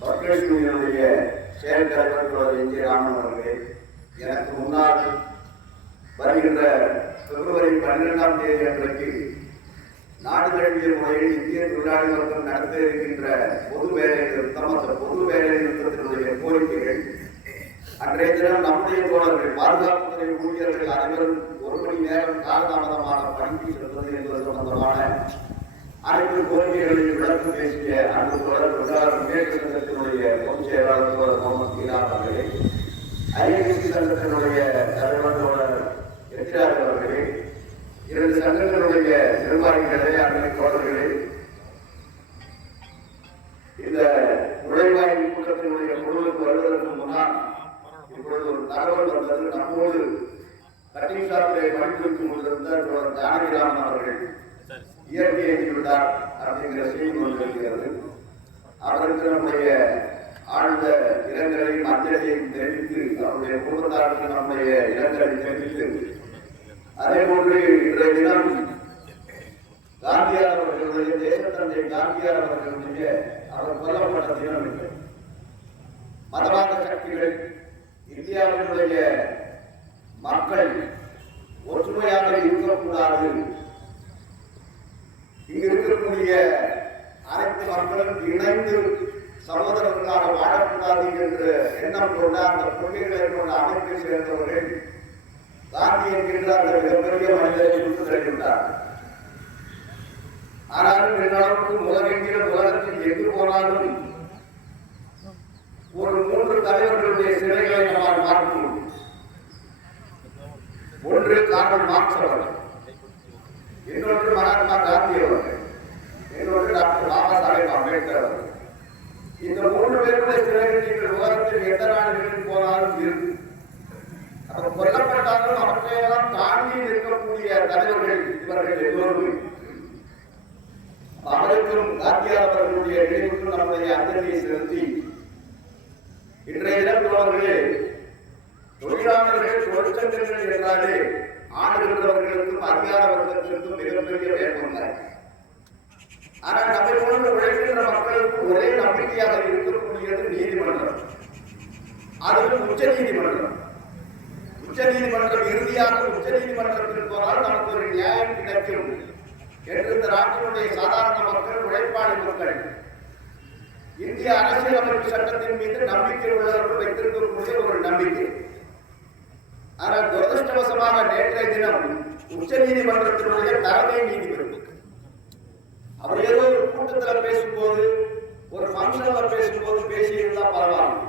மக்கள் யூனியனுடைய செயல் தலைவர் எஞ்சி ராமன் எனக்கு முன்னால் வருகின்ற பிப்ரவரி பன்னிரெண்டாம் தேதி அன்றைக்கு நாடு தழுவிய முறையில் இந்திய தொழிலாளி வர்க்கம் நடத்த இருக்கின்ற பொது வேலை நிறுத்தம் அந்த பொது வேலை நிறுத்தத்தினுடைய கோரிக்கைகள். அன்றைய தினம் நம்முடைய தோழர்கள் பாதுகாப்புத்துறை ஊழியர்கள் அனைவரும் ஒரு மணி நேரம் காலதாமதமாக பணிக்கு செல்வது என்பது சம்பந்தமான அனைத்து கோரிக்கைகளையும் விளக்கம் பேசிய அன்பு தோழர் தொழிலாளர் முன்னேற்ற சங்கத்தினுடைய பொதுச் செயலாளர் தோழர் முகமது ஈனா அவர்களே ஐஎன்சி சங்கத்தினுடைய அதே போன்று இன்றைய தினம் காந்தியார் அவர்களுடைய தேசத்தந்தை காந்தியார் அவர்களுடைய அவர் கொல்லப்பட்ட தினம் இல்லை மதவாத சக்திகள் இந்தியாவினுடைய மக்கள் ஒற்றுமையாக இருக்கக்கூடாது. இங்கு இருக்கக்கூடிய அனைத்து மக்களும் இணைந்து சகோதரர்களாக வாழக்கூடாது என்ற எண்ணம் கொண்ட அந்த கொள்கைகளை கொண்ட அமைப்பை சேர்ந்தவர்கள் காந்தி என்கின்ற அந்த மிகப்பெரிய மனிதரை சுட்டு தருகின்றார் ஆனாலும் இந்நளவுக்கு உலகெங்கிற உலகத்தில் எங்கு போனாலும் ஒரு மூன்று தலைவர்களுடைய சிலைகளை நம்மால் பார்க்க முடியும். ஒன்று கார்ல் மார்க்ஸ் அவர்கள் இன்னொன்று மகாத்மா காந்தி அவர்கள் இன்னொன்று டாக்டர் பாபா சாஹேப் அம்பேத்கர் அவர்கள். இந்த மூன்று பேருடைய சிலைகள் நீங்கள் உலகத்தில் எந்த நாடுகளில் போனாலும் இருக்கும் அப்ப கொல்லப்பட்டாலும் அவற்றையெல்லாம் தாண்டி நிற்கக்கூடிய தலைவர்கள் இவர்கள் எல்லோரும். அவருக்கும் காந்தியார் அவர்களுடைய நினைவுக்கும் நம்முடைய அஞ்சலியை செலுத்தி இன்றைய தினம் தொழிலாளர்கள் தொழிற்சங்கங்கள் என்றாலே ஆண்டுகிறவர்களுக்கும் அதிகார வர்க்கத்திற்கும் மிகப்பெரிய வேண்டுமை ஆனால் நம்மை போன்ற உழைக்கின்ற மக்களுக்கு ஒரே நம்பிக்கையாக இருக்கக்கூடியது நீதிமன்றம். அதுவும் உச்ச நீதிமன்றம் உச்ச நீதிமன்றம் இறுதியாக உச்ச நீதிமன்றத்தில் போனால் நமக்கு ஒரு நியாயம் கிடைக்கும் என்று இந்த நாட்டினுடைய சாதாரண மக்கள் உழைப்பாளி மக்கள் இந்திய அரசியலமைப்பு சட்டத்தின் மீது நம்பிக்கை உள்ளவர்கள் வைத்திருக்கக்கூடிய ஒரு நம்பிக்கை. ஆனால் துரதிருஷ்டவசமாக நேற்றைய தினம் உச்ச நீதிமன்றத்தினுடைய தலைமை நீதிபதி அவர் ஏதோ ஒரு கூட்டத்தில் பேசும்போது ஒரு ஃபங்க்ஷன்ல பேசும்போது பேசியிருந்தா பரவாயில்லை.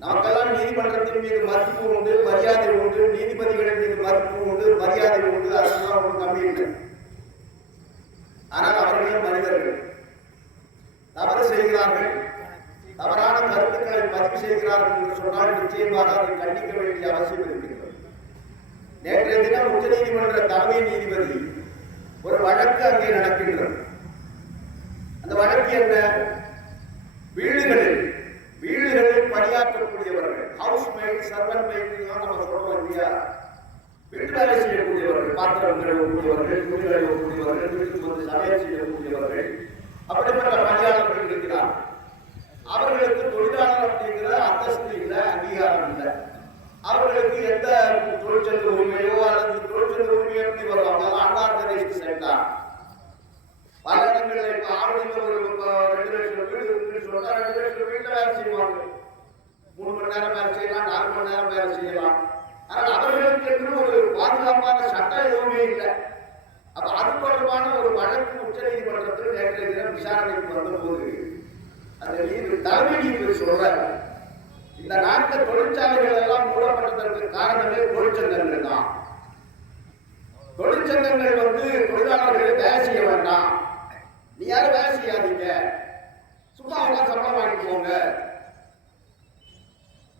நமக்கெல்லாம் நீதிமன்றத்தின் மீது மதிப்பு உண்டு மரியாதை உண்டு நீதிபதிகளின் மீது மதிப்பு உண்டு மரியாதை உண்டு அதெல்லாம் ஒரு நம்பி ஆனால் அவர்களும் மனிதர்கள். தவறு செய்கிறார்கள். தவறான கருத்துக்களை பதிவு செய்கிறார்கள் என்று சொன்னால் நிச்சயமாக அதை கண்டிக்க வேண்டிய அவசியம் இருக்கிறது. நேற்றைய தினம் உச்சநீதிமன்ற தலைமை நீதிபதி ஒரு வழக்கு அங்கே நடக்கின்றது. அந்த வழக்கு என்ன? வீடுகளில் ஹவுஸ் மேட் சர்வன் மேட் நம்ம சொல்றோம் இல்லையா? வீட்டு வேலை செய்யக்கூடியவர்கள் பாத்திரம் கழுவக்கூடியவர்கள் துணி கழுவக்கூடியவர்கள் வீட்டுக்கு வந்து சமையல் செய்யக்கூடியவர்கள் அப்படிப்பட்ட பணியாளர்கள் இருக்கிறார் அவர்களுக்கு தொழிலாளர் அப்படிங்கிற அந்தஸ்து இல்லை அங்கீகாரம் இல்லை. அவர்களுக்கு எந்த தொழிற்சங்க உரிமையோ அல்லது தொழிற்சங்க உரிமையோ எப்படி வருவாங்க? அன்ஆர்கனைஸ்டு செக்டார் பல இடங்களில் இப்ப ஆவணியில் ஒரு ரெண்டு லட்சம் வீடு இருக்குன்னு சொன்னா ரெண்டு லட்சம் வீட்டில் வேலை செய்வாங்க. மூணு மணி நேரம் வேலை செய்யலாம் நாலு மணி நேரம் வேலை செய்யலாம். ஆனால் அவர்களுக்கு என்று ஒரு பாதுகாப்பான சட்டம் எதுவுமே இல்லை. அப்ப அது தொடர்பான ஒரு வழக்கு உச்ச நீதிமன்றத்தில் நேற்றைய தினம் விசாரணைக்கு வந்தபோது அந்த நீதி தலைமை நீதிபதி சொல்றாரு இந்த நாட்டு தொழிற்சாலைகள் எல்லாம் மூடப்பட்டதற்கு காரணமே தொழிற்சங்கங்கள் தான். தொழிற்சங்கங்கள் வந்து தொழிலாளர்களை வேலை செய்ய வேண்டாம். நீ யாரும் வேலை செய்யாதீங்க. சும்மா அவங்க சம்பளம் வாங்கிட்டு போங்க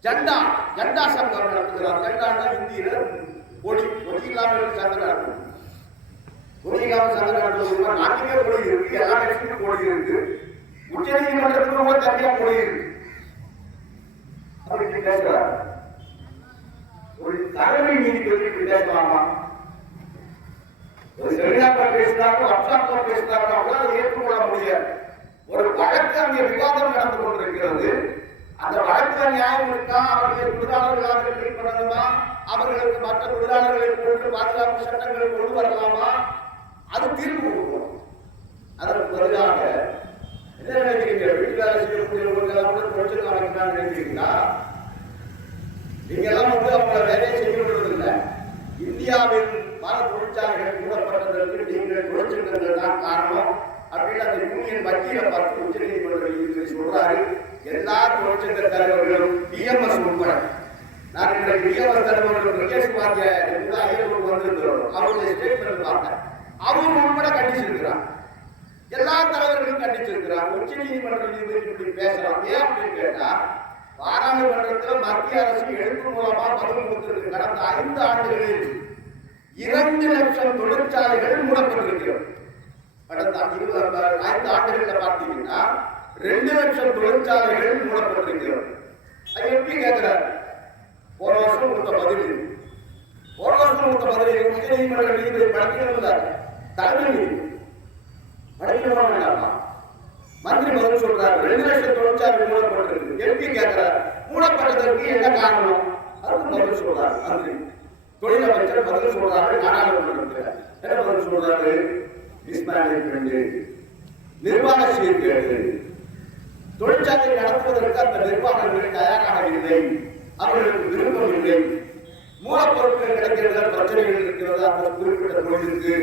ஜண்டா ஜண்டா சங்கம் நடத்துகிறார். ஜெண்டான்னா இந்தியில ஒளி ஒளி இல்லாமல் சங்கராடு ஒளி இல்லாமல் சங்கராடு நடத்துவது நாட்டுக்கே கொடி இருக்கு எல்லா கட்சிக்கும் ஒளி இருக்கு. உச்ச நீதிமன்றத்துக்கு ரொம்ப தனியா ஒளி இருக்கு அப்படி பேசுறாரு ஒரு தலைமை நீதிபதி இப்படி பேசலாமா ஒரு செமினார் பேசினாரோ அப்சாப்ல பேசினாரோ அவங்களால ஏற்றுக்கொள்ள முடியாது. ஒரு வழக்கு அங்கே விவாதம் நடந்து கொண்டிருக்கிறது. அந்த வழக்குல நியாயம் இருக்கா? அவர்களுக்கு தொழிலாளர்களாக ட்ரீட் பண்ணணுமா அவர்களுக்கு மற்ற தொழிலாளர்களை போட்டு பாதுகாப்பு சட்டங்களை கொண்டு வரலாமா? அது தீர்ப்பு கொடுக்கணும். அதற்கு பதிலாக என்ன நினைக்கிறீங்க? வீட்டு வேலை செய்யக்கூடியவர்கள் எல்லாம் கூட தொழிற்சங்கம் அமைக்கலாம்னு நினைக்கிறீங்களா? நீங்க எல்லாம் வந்து அவங்கள வேலையை செய்ய இந்தியாவில் இந்தியாவின் பல தொழிற்சாலைகள் மூடப்பட்டதற்கு நீங்கள் தொழிற்சங்கங்கள் தான் காரணம். அப்படின்னு அந்த யூனியன் வக்கீல பார்த்து உச்ச நீதிமன்ற சொல்றாரு எல்லா தொழிற்சங்க தலைவர்களும் பிஎம்எஸ் உட்பட. நான் இன்றைக்கு பிஎம்எஸ் தலைவர்கள் ரிகேஷ் பாத்திய ஐயர் வந்திருக்கிறோம். அவருடைய ஸ்டேட்மெண்ட் பார்த்தேன். அவரும் உட்பட கண்டிச்சிருக்கிறார். எல்லா தலைவர்களும் கண்டிச்சிருக்கிறார். உச்ச நீதிமன்ற நீதிபதி பேசலாம் ஏன் அப்படின்னு கேட்டா பாராளுமன்றத்தில் மத்திய அரசு எழுத்து மூலமா பதில் கொடுத்திருக்கு. கடந்த ஐந்து ஆண்டுகளில் இரண்டு லட்சம் தொழிற்சாலைகள் மூடப்பட்டிருக்கிறது. கடந்த இருபது ஐந்து ஆண்டுகளில் பார்த்தீங்கன்னா ரெண்டு லட்சம் தொழிற்சாலைகள் மூடப்பட்டிருக்கிறது. அது எப்படி கேட்கிறார் போன வருஷம் கொடுத்த பதில் போன வருஷம் கொடுத்த பதில் உச்ச நீதிமன்ற நீதிபதி படிக்கணும் தலைமை நீதிபதி படிக்கணுமா வேண்டாமா? மந்திரி பதில் சொல்றாரு. ரெண்டு லட்சம் தொழிற்சாலை மூடப்பட்டிருக்கு. எப்படி கேட்கிறார் மூடப்பட்டதற்கு என்ன காரணம்? அதுக்கு பதில் சொல்றாரு மந்திரி. தொழிலமைச்சர் பதில் சொல்றாரு நாடாளுமன்றத்தில். என்ன பதில் சொல்றாரு? நிர்வாக சீர்கேடு தொழிற்சாலை நடத்துவதற்கு அந்த நிர்வாகங்கள் தயாராக இல்லை அவர்களுக்கு விருப்பம் இல்லை மூலப்பொருட்கள் கிடைக்கிறதுல பிரச்சனைகள் இருக்கிறது அந்த குறிப்பிட்ட தொழிலுக்கு.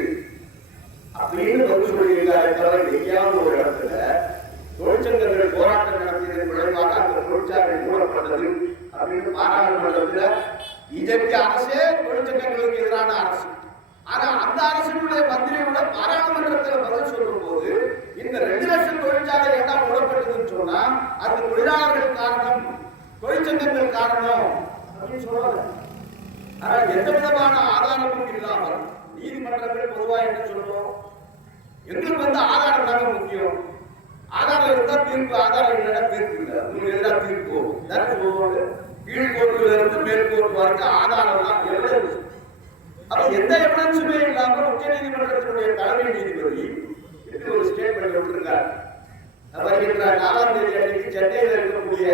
அப்படின்னு பதில் சொல்லியிருக்காரு தவிர எங்கேயாவது ஒரு இடத்துல தொழிற்சங்கங்கள் போராட்டம் நடத்தியதன் விளைவாக அந்த தொழிற்சாலை மூடப்பட்டது அப்படின்னு பாராளுமன்றத்தில் இதற்கு அரசே தொழிற்சங்கங்களுக்கு எதிரான அரசு ஆனா அந்த அரசினுடைய மந்திரியோட பாராளுமன்றத்தில் பதில் சொல்லும் போது இந்த ரெண்டு லட்சம் தொழிற்சாலை என்ன மூடப்பட்டதுன்னு சொன்னா அது தொழிலாளர்கள் காரணம் தொழிற்சங்கங்கள் காரணம் அப்படின்னு சொல்லல ஆனால் எந்த விதமான ஆதாரமும் இல்லாமல் நீதிமன்றத்தில் பொதுவாக என்ன சொல்லுவோம்? எங்களுக்கு வந்து ஆதாரம் தாங்க முக்கியம். ஆதாரம் இருந்தால் தீர்ப்பு ஆதாரம் இல்லைன்னா தீர்ப்பு இல்லை. உங்களுக்கு எதிராக தீர்ப்பு? வரும் தானே கீழ் இருந்து மேல் கோர்ட் வரைக்கும் ஆதாரம் தான் எவ்வளவு? அப்ப எந்த எவிடன்ஸுமே இல்லாமல் உச்ச நீதிமன்றத்தினுடைய தலைமை நீதிபதி இப்படி ஒரு ஸ்டேட்மெண்ட் விட்டுருக்காரு. வருகின்ற நாலாம் தேதி அன்னைக்கு சென்னையில் இருக்கக்கூடிய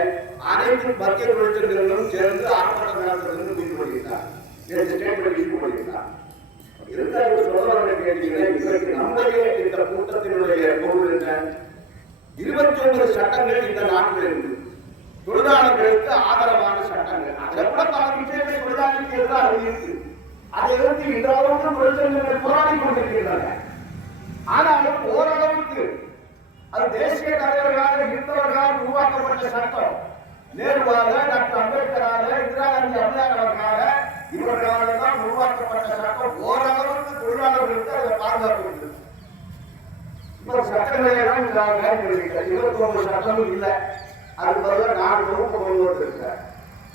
அனைத்து மத்திய தொழிற்சங்கங்களும் சேர்ந்து ஆர்ப்பாட்டம் நடத்துவதற்கு முடிவு பண்ணியிருந்தார் நேற்று ஸ்டேட்மெண்ட் இஷ்யூ பண்ணியிருந்தார் இருந்தாலும் சொல்ல வர இன்றைக்கு நம்முடைய இந்த கூட்டத்தினுடைய பொருள் என்ன? இருபத்தி ஒன்பது சட்டங்கள் இந்த நாட்டில் இருக்கு. தொழிலாளர்களுக்கு ஆதரவான சட்டங்கள். அதுல கூட பல விஷயங்கள் தொழிலாளர்களுக்கு எதிராக இருக்கு. அதை எதிர்த்து இன்றளவுக்கு தொழிற்சங்கங்கள் போராடி கொண்டிருக்கின்றன ஆனாலும் ஓரளவுக்கு அது தேசிய தலைவர்களாக இருந்தவர்களால் உருவாக்கப்பட்ட சட்டம். நேருவாக டாக்டர் அம்பேத்கராக இந்திரா காந்தி அம்மையார் அவர்களாக இவர்களால் தான் உருவாக்கப்பட்ட சட்டம் ஓரளவுக்கு தொழிலாளர்களுக்கு அதை பாதுகாப்பு இருக்கு. இப்போ சட்டங்களை எல்லாம் இந்த இருபத்தி ஒன்பது சட்டமும் இல்லை. அது பதிலாக நாலு தொகுப்பு கொண்டு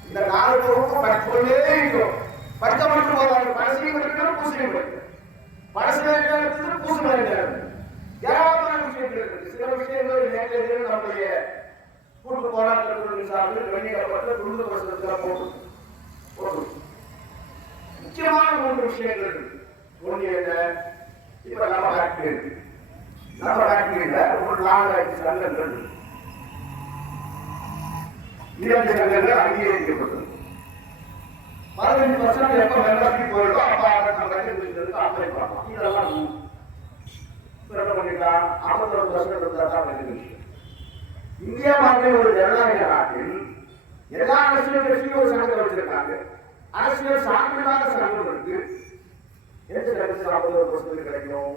இந்த நாலு தொகுப்பு படிச்சுக்கொண்டே இருக்கும் படித்த மட்டும் போதாது பழசையும் படிக்கணும் பூசையும் படிக்கணும் பழசு வேண்டிய பூசு வேண்டிய ஏராளமான விஷயங்கள் இருக்கு. சில விஷயங்கள் நேற்றைய நம்முடைய கூட்டு போராட்டத்தின் சார்பில் வெளியிடப்பட்ட துண்டு பிரசனத்தில் போட்டு போட்டு முக்கியமான மூன்று விஷயங்கள் இருக்கு. ஒன்று என்ன? இப்ப நம்ம ஃபேக்டரி இருக்கு. நம்ம ஃபேக்டரியில ஒரு நாலாயிரத்தி சங்கங்கள் இருக்கு. இரண்டு சங்கங்கள் அங்கீகரிக்கப்பட்டது. பதினஞ்சு பர்சன்ட் எப்ப மெம்பர்ஷிப் போயிட்டோ அப்ப அதை நம்ம கண்டுபிடிச்சதுக்கு அப்ளை பண்ணலாம். இதெல்லாம் இப்ப என்ன பண்ணிக்கலாம்? ஐம்பத்தொரு பர்சன்ட் இருந்தா தான் ரெண்டு விஷயம். இந்தியா மாதிரி ஒரு ஜனநாயக நாட்டில் எல்லா அரசியல் கட்சியும் ஒரு சங்கத்தை வச்சிருக்காங்க. அரசியல் சார்பில்லாத சங்கம் இருக்கு. எந்த சங்கத்துக்கு ஐம்பத்தொரு கிடைக்கும்?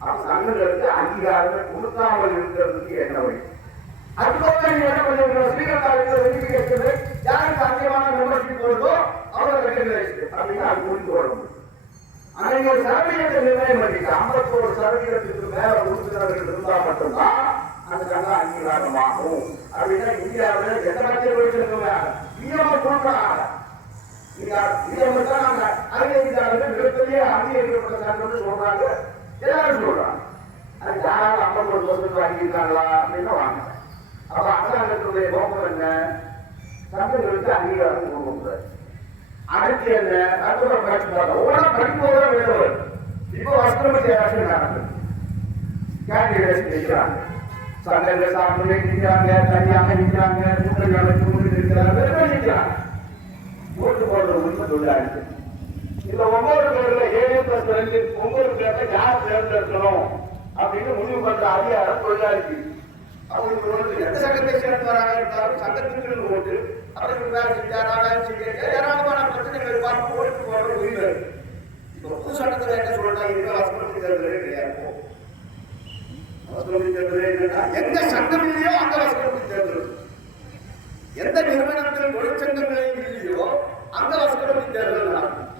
அப்ப சங்கங்களுக்கு அங்கீகாரம் கொடுக்காமல் இருக்கிறதுக்கு என்ன வழி? அதுபோல யாருக்கு அதிகமான மெம்பர்ஷிப் வருதோ அவரை அப்படின்னு அது சதவீதத்தை நிர்ணயம் பண்ணிட்டு ஐம்பத்தோரு சதவீதத்துக்கு மேல உறுப்பினர்கள் மட்டும்தான் அதுக்கான அங்கீகாரமாகும். அப்படின்னா இந்தியாவில் எந்த மத்திய தொழிற்சங்கம் ஈரமா கொடுக்குறாங்க நீங்க இதை மட்டும் நாங்க அங்கீகரித்தாங்க மிகப்பெரிய அங்கீகரிக்கப்பட்ட சொல்றாங்க. எல்லாரும் சொல்றாங்க. அது யாராவது பர்சன்ட் வாங்கியிருக்காங்களா அப்படின்னு வாங்க. அப்ப அரசாங்கத்துடைய நோக்கம் என்ன? சங்கங்களுக்கு அங்கீகாரம் கொடுக்கக்கூடாது. அடுத்து என்ன? அடுத்த படிச்சு ஒவ்வொரு படிப்போட வேணும் இப்போ வஸ்திரமதி அரசு நடக்குது. கேண்டிடேட்ஸ் நிற்கிறாங்க சண்டையில சாப்பிட்டு நிற்கிறாங்க தனியாக நிற்கிறாங்க கூட்டங்களை கொண்டு நிற்கிறாங்க வெறும் நிற்கிறாங்க ஓட்டு போடுற உண்மை தொழிலாளி இந்த ஒவ்வொரு பேர்ல ஏழு பிளஸ் ரெண்டு ஒவ்வொரு பேர்ல யார் தேர்ந்தெடுக்கணும் அப்படின்னு முடிவு பண்ற அதிகாரம் தொழிலாளிக்கு அவங்களுக்கு ஒரு எந்த சங்கத்தை சேர்ந்தவராக இருந்தாலும் சங்கத்துக்கு ஓட்டு அவருக்கு வேலை செஞ்சாரா வேலை செய்ய ஏராளமான பிரச்சனைகள் பார்த்து ஓட்டு போடுற உரிமை இருக்கு. இப்போ புது சட்டத்தில் என்ன சொல்றா இருக்க வசதி தேர்தலே கிடையாது எந்த தேர்தலே எங்க சங்கம் இல்லையோ அந்த வசனத்தில் தேர்தல் எந்த நிறுவனத்தில் தொழிற்சங்கங்களே இல்லையோ அந்த வசனத்தில் தேர்தல் நடக்கும்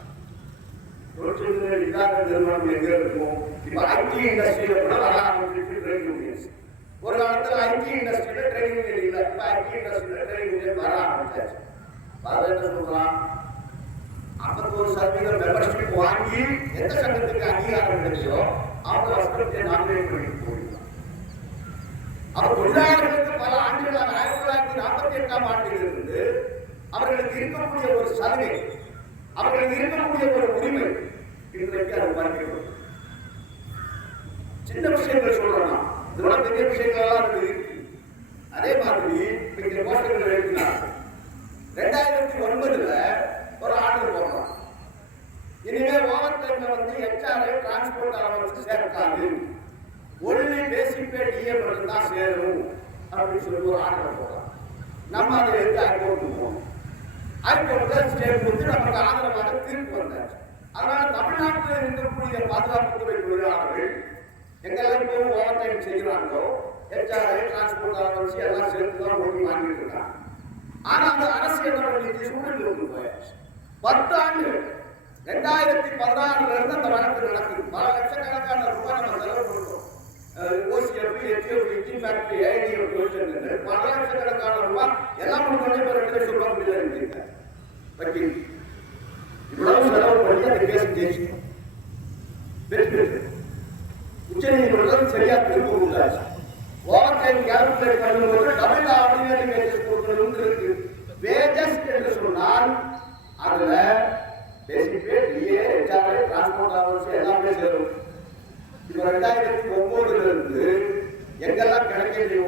தொழிற்சங்கங்கள் இல்லாத நிறுவனம் எங்க இருக்கும்? இப்ப ஐடி இண்டஸ்ட்ரியில கூட வர ட்ரேட் யூனியன்ஸ் ஒரு காலத்துல ஐடி இண்டஸ்ட்ரியில ட்ரேட் யூனியன் இப்ப ஐடி இண்டஸ்ட்ரியில ட்ரேட் யூனியன் வர ஆரம்பிச்சாச்சு அது என்ன சொல்றான் ஐம்பத்தோரு சதவீதம் மெம்பர்ஷிப் வாங்கி எந்த சங்கத்துக்கு அங்கீகாரம் கிடைச்சோ அவங்க வஸ்திரத்தை நாமினேட் பண்ணி அவர் தொழிலாளர்களுக்கு பல ஆண்டுகளாக ஆயிரத்தி தொள்ளாயிரத்தி நாற்பத்தி எட்டாம் ஆண்டிலிருந்து அவர்களுக்கு இருக்கக்கூடிய ஒரு சலுகை அவர்களுக்கு இருக்கக்கூடிய ஒரு உரிமை இன்றைக்கு அது பார்க்கிறோம் சின்ன விஷயங்கள் சொல்றோம் இதோட பெரிய விஷயங்களெல்லாம் இருக்கு. அதே மாதிரி இன்னைக்கு போஸ்டர்கள் எழுதினார் ரெண்டாயிரத்தி ஒன்பதுல ஒரு ஆர்டர் போடுறோம் இனிமே ஓவர் டைம்ல வந்து எச்ஆர்ஐ டிரான்ஸ்போர்ட் அலவன்ஸ் சேர்க்காது. ஒன்லி பேசிப்பே பே டிஎம் தான் சேரும் அப்படின்னு சொல்லி ஒரு ஆர்டர் போகலாம் நம்ம அதை எடுத்து ஹைகோர்ட்டு போகணும் ஹைகோர்ட்டு ஸ்டேட் கொடுத்து நமக்கு ஆதரவாக திருப்பி வந்தார் அதனால தமிழ்நாட்டில் இருக்கக்கூடிய பாதுகாப்புத்துறை தொழிலாளர்கள் எங்கெல்லாம் இப்போ ஓவர் டைம் செய்கிறாங்களோ ஹெச்ஆர்ஐ டிரான்ஸ்போர்ட் அலவன்ஸ் எல்லாம் சேர்த்து தான் ஓட்டி வாங்கிட்டு இருக்காங்க. ஆனால் அந்த அரசு என்ன பண்ணிச்சு? சூழல் கொண்டு போயாச்சு. பத்து ஆண்டுகள் ரெண்டாயிரத்தி பதினாறுல இருந்து அந்த வழக்கு நடக்குது. பல லட்சக்கணக்கான ரூபாய் நம்ம செலவு பண்ணுறோம் OCF HF engine factory ATF பல லட்சக்கணக்கான ரூபாய் எல்லாம் கொண்டு இப்போ ரெண்டு லட்சம் ரூபாய் முடியல வக்கீல் இவ்வளவு செலவு பண்ணி அந்த கேஸ் ஜெயிச்சிட்டோம் உச்ச நீதிமன்றம் சரியா திரும்ப உள்ளாச்சு ஓவர் டைம் கேல்குலேட் பண்ணும்போது தமிழ் ஆர்டினரி வேஜஸ் கொடுக்கணும் இருக்கு வேஜஸ் என்று சொன்னால் அதுல பேசிக் பே டிஏ ஹெச்ஆர்ஐ டிரான்ஸ்போர்ட் எல்லாமே சேரும் இப்போ ரெண்டாயிரத்தி ஒன்பதுல இருந்து எங்கெல்லாம் கிடைக்கலையோ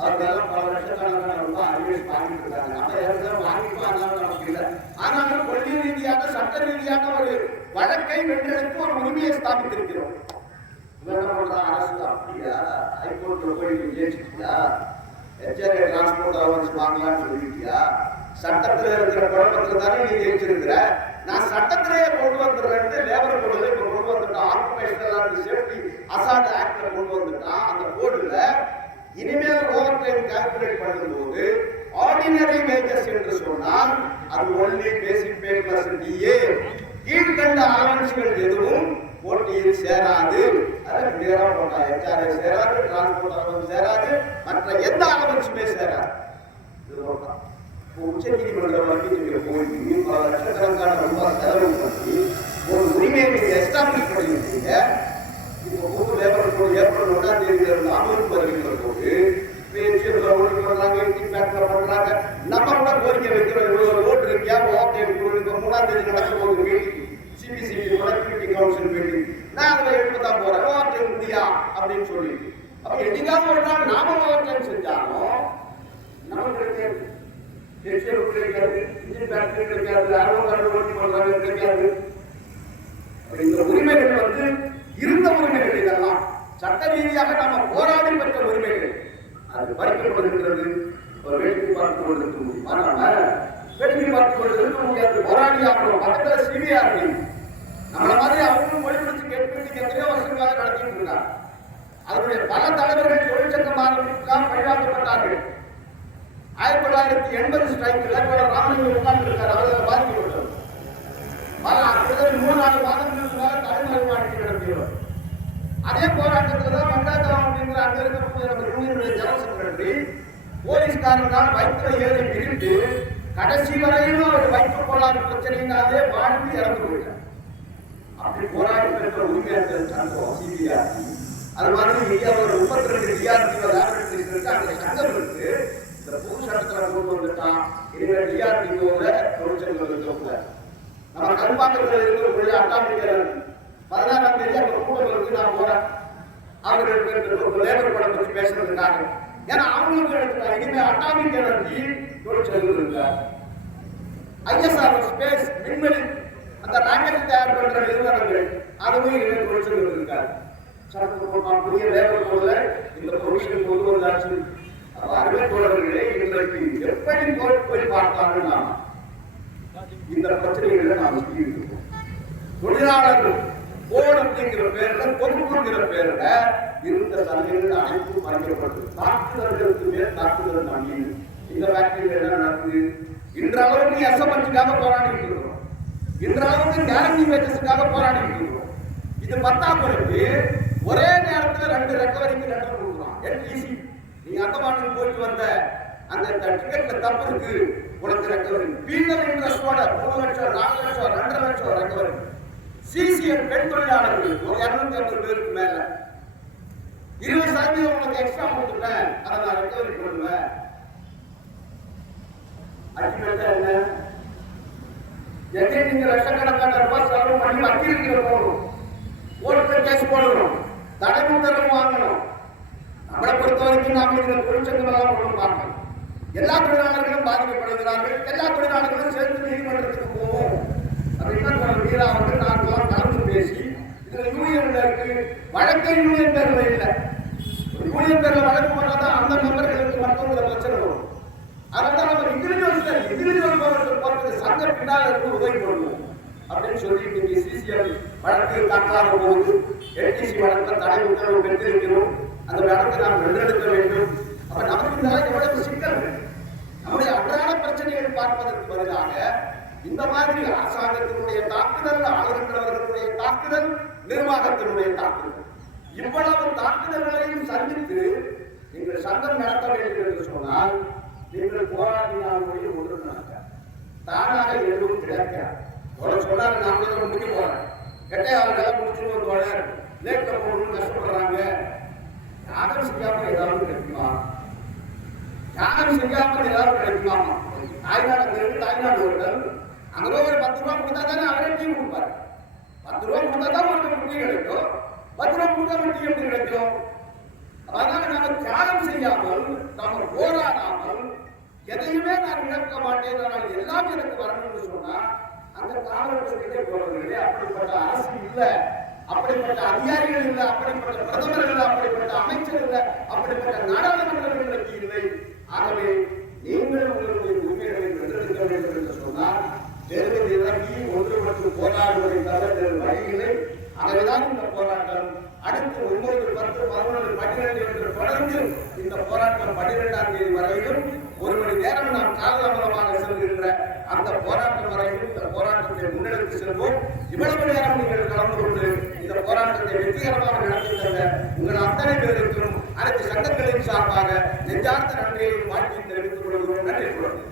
அவர்களெல்லாம் பல லட்சக்கணக்கான ரூபாய் அறிவியல் வாங்கிட்டு இருக்காங்க. நம்ம ஏற்கனவே வாங்கிப்பாங்க நமக்கு இல்லை. ஆனாலும் கொள்கை ரீதியாக சட்ட ரீதியாக ஒரு வழக்கை வென்றெடுத்து ஒரு உரிமையை ஸ்தாபித்திருக்கிறோம். அரசு அப்படியா? ஹைகோர்ட்ல போய் நீ ஜெயிச்சிட்டியா ஹெச்ஆர்ஏ டிரான்ஸ்போர்ட் அலவன்ஸ் வாங்கலாம்னு சொல்லிட்டியா சட்டத்தில் இருக்கிற குழப்பத்துல தானே நீ ஜெயிச்சிருக்கிற? நான் சட்டத்திலேயே கொண்டு வந்துடுறேன் லேபர் கோடில் இப்போ கொண்டு வந்துட்டான் ஆக்குபேஷனல் சேஃப்டி அசால்ட் ஆக்ட்ல கொண்டு வந்துட்டான். அந்த கோடுல இனிமேல் ஓவர் டைம் கால்குலேட் பண்ணும்போது ஆர்டினரி வேஜஸ் என்று சொன்னால் அது only basic pay plus DA கீழ்கண்ட ஆலோசனைகள் எதுவும் போட்டியில் சேராது. அது கிளியரா போட்டா ஹெச்ஆர்ஐ சேராது டிரான்ஸ்போர்ட் அலவன்ஸ் சேராது மற்ற எந்த அலவன்ஸுமே சேராது. இது போட்டான் உச்ச நீதிமன்றம் போய் பல லட்சக்கணக்கான ரூபாய் செலவு பண்ணி ஒரு உரிமையை நீங்கள் எஸ்டாப்ளிஷ் பண்ணிருக்கீங்க இப்போ புது லேபர் ஏப்ரல் ஒன்றாம் தேதியில இருந்து அமலுக்கு வருகின்ற போது பேச்சுல ஒழுங்கு பண்றாங்க இம்பாக்ட்ல பண்றாங்க நம்ம கூட கோரிக்கை வைக்கிறோம் இவ்வளவு ஓட்டு இருக்கியா ஓகே இப்போ மூணாம் தேதி நடக்க போகுது மீட்டிங் சிபிசிபி கவுன்சில் மீட்டிங் நான் அதில் எடுத்து தான் போறேன் ஓகே அப்படின்னு சொல்லி அப்ப என்னைக்காவது நாம ஓகே செஞ்சாலும் நமக்கு கிடைக்காது கிடைக்காது இன்ஜின் ஃபேக்டரி கிடைக்காது ஓட்டி பண்றாங்க கிடைக்காது. அப்படிங்கிற உரிமைகள் வந்து இருந்த உரிமைகள் இதெல்லாம் சட்ட ரீதியாக நாம போராடி பெற்ற உரிமைகள். அது பறிக்கப்படுகின்றது ஒரு வேடிக்கை பார்த்து கொண்டிருக்க முடியுமா நாம வேடிக்கை பார்த்து முடியாது போராடி ஆகணும் பக்கத்துல சிபிஆர்டி நம்மள மாதிரி அவங்களும் மொழி கேட்டு எத்தனையோ வருஷங்களாக நடத்திட்டு இருக்காங்க அதனுடைய பல தலைவர்கள் தொழிற்சங்கம் ஆரம்பித்துதான் பழிவாக்கப்பட்டார்கள் ஆயிரத்தி தொள்ளாயிரத்தி எண்பது ஸ்ட்ரைக்கில் ராமலிங்கம் உட்கார்ந்து இருக்கார். அவர் பாதிக்கப்பட்டது கிட்டத்தட்ட மூணு நாலு மாதங்களுக்கு மேல தலைமறைவாக்கி நடத்தியவர் அதே போராட்டத்தில் தான் வெங்கடாச்சலம் அப்படிங்கிற அங்க இருக்கக்கூடிய நம்ம யூனியனுடைய ஜெனரல் செக்ரட்டரி போலீஸ்காரனால் வயிற்றுல ஏறி விரிந்து கடைசி வரையிலும் அவர் வயிற்று கோளாறு பிரச்சனையினாலே வாழ்ந்து இறந்து போயிட்டார். அப்படி போராடி பெற்ற உரிமையாளர்கள் சங்கம் சிபிஆர்டி அது மாதிரி இந்தியாவில் முப்பத்தி ரெண்டு டிஆர்டி லேபரேட்டரிஸ் இருக்கு அந்த சங்கம் இருக்கு இந்த கொண்டு வந்துட்டான். இனிமேல் டிஆர்டி போல தொழிற்சங்கம் நம்ம கருப்பாக்கத்தில் இருக்கக்கூடிய பதினாறாம் தேதி நான் போறேன். அவர்களுக்கு லேபர் படம் பத்தி பேசுறதுக்காக. ஏன்னா அவங்களுக்கு இனிமே அட்டாமிக் எனர்ஜி தொழிற்சங்கம் இருக்கார் ஐஎஸ்ஆர் ஸ்பேஸ் விண்வெளி அந்த ராக்கெட் தயார் பண்ற நிறுவனங்கள் அதுவும் இனிமே தொழிற்சங்கம் இருக்கார் சரக்கு புதிய லேபர் இந்த பொருஷன் கொண்டு வந்தாச்சு. அருமை தோழர்களே இன்றைக்கு எப்படி போய் போய் பார்த்தாங்கன்னா இந்த பிரச்சனைகளை நாம் சிக்கியிருக்கோம் தொழிலாளர்கள் போர்டு அப்படிங்கிற பேர்ல பொறுப்புங்கிற பேர்ல இருந்த சலுகைகள் அனைத்தும் மறைக்கப்பட்டது தாக்குதல்களுக்கு மேல் தாக்குதல் நம்பி இந்த ஃபேக்டரியில் என்ன நடக்குது? இன்றளவுக்கு எஸ்எம்எஸ்க்காக போராடிட்டு இருக்கிறோம் இன்றளவுக்கு கேரண்டி வேஜஸுக்காக போராடிட்டு இருக்கிறோம் இது பத்தாக்குறைக்கு ஒரே நேரத்துல ரெண்டு ரெக்கவரிக்கு லெட்டர் கொடுக்குறோம் எல்இசி நீங்க அந்தமானுக்கு போயிட்டு வந்த அந்த டிக்கெட்ல தப்பு இருக்கு. உனக்கு ரெக்கவரி பீனல் இன்ட்ரெஸ்டோட மூணு லட்சம் நாலு லட்சம் ரெண்டரை லட்சம் ரெக்கவரி சிசிஎன் பெண் தொழிலாளர்கள் ஒரு இரநூத்தி ஐம்பது பேருக்கு மேல. இருபது சதவீதம் உனக்கு எக்ஸ்ட்ரா கொடுத்துட்டேன் அதை நான் ரெக்கவரி பண்ணுவேன் அல்டிமேட்டா என்ன? எங்கே நீங்க லட்சக்கணக்கான ரூபாய் செலவு பண்ணி வக்கீலுக்கு போகணும் கோர்ட்டு கேஸ் போடணும். தடை உத்தரவு வாங்கணும். நம்மளை பொறுத்த வரைக்கும் நாம் இந்த தொழிற்சங்கங்களாக ஒன்றும் பார்க்கணும் எல்லா தொழிலாளர்களும் பாதிக்கப்படுகிறார்கள். எல்லா தொழிலாளர்களும் சேர்ந்து நீதிமன்றத்துக்கு போவோம். அப்படின்னு வீரா அவர்கள் நாங்களாம் கலந்து பேசி இதுல யூனியன்ல இருக்கு. வழக்கை யூனியன் பேர்ல இல்லை. யூனியன் பேர்ல வழக்கு போனாதான் அந்த மெம்பர்களுக்கு மட்டும் இந்த பிரச்சனை வரும். அதனால நம்ம இண்டிவிஜுவல் இண்டிவிஜுவல் பவர்கள் போறது சங்க பின்னால் இருந்து உதவி பண்ணுவோம் அப்படின்னு சொல்லி இன்னைக்கு சிசிஎல் வழக்கு தாக்கலாக போகுது. எல்டிசி வழக்கு தடை உத்தரவு பெற்றிருக்கிறோம். அந்த வழக்கை நாம் நிலநடுக்க வேண்டும். அப்ப நமக்கு எவ்வளவு சிக்கல்? நம்முடைய அன்றாட பிரச்சனைகள் பார்ப்பதற்கு பதிலாக இந்த மாதிரி அரசாங்கத்தினுடைய தாக்குதல் ஆளுகின்றவர்களுடைய தாக்குதல் நிர்வாகத்தினுடைய தாக்குதல். இவ்வளவு தாக்குதல்களையும் சந்தித்து நீங்கள் சங்கம் நடத்த வேண்டும் என்று சொன்னால் நீங்கள் போராடினால் மொழி ஒன்றுனாங்க தானாக எதுவும் கிடைக்காது. ஒரு சொன்னாங்க நான் கூட முடிக்க போறேன் கெட்டையாளர்களை முடிச்சு ஒரு தோழர் லேட்ல போகணும்னு கஷ்டப்படுறாங்க யாரும் செய்யாமல் ஏதாவது கிடைக்குமா? யாரும் செய்யாமல் ஏதாவது கிடைக்குமா? தாய்நாடு பிறகு தாய்நாடு ஒருத்தர் அங்கே ஒரு பத்து ரூபா கொடுத்தா தானே அவரே டீ கொடுப்பாரு. பத்து ரூபா கொடுத்தா தான் உங்களுக்கு டீ கிடைக்கும். பத்து ரூபா கொடுத்தா டீ எப்படி கிடைக்கும்? அதனால நாம தியாகம் செய்யாமல் நாம போராடாமல் எதையுமே நான் இழக்க மாட்டேன். நான் எல்லாமே எனக்கு வரணும்னு சொன்னா அந்த காலகட்டத்திலே இல்லையா அப்படிப்பட்ட அரசு இல்லை. அப்படிப்பட்ட அதிகாரிகள் இல்ல அப்படிப்பட்ட பிரதமர்கள் அப்படிப்பட்ட அமைச்சர் இல்ல அப்படிப்பட்ட நாடாளுமன்ற இன்றைக்கு இல்லை ஆகவே நீங்கள் உங்களுடைய உரிமைகளை வென்றெடுக்க வேண்டும் என்று சொன்னால் தெருவில் இறங்கி ஒன்றுபட்டு போராடுவதை தவிர வேறு வழி இல்லை ஆகவேதான் இந்த போராட்டம் அடுத்து ஒன்பது பத்து பதினொன்று பன்னிரண்டு என்று தொடர்ந்து இந்த போராட்டம் பன்னிரெண்டாம் தேதி வரையிலும் ஒரு மணி நேரம் நாம் காலதாமதமாக செல்கின்ற அந்த போராட்டம் வரையிலும் இந்த போராட்டத்தை முன்னெடுத்து செல்வோம் இவ்வளவு நேரம் நீங்கள் கலந்து கொண்டு இந்த போராட்டத்தை வெற்றிகரமாக நடத்தி தந்த உங்கள் அத்தனை பேருக்கும் அனைத்து சங்கங்களின் சார்பாக நெஞ்சார்ந்த நன்றியை வாழ்த்தி தெரிவித்துக் கொள்கிறோம். நன்றி கூறுகிறோம்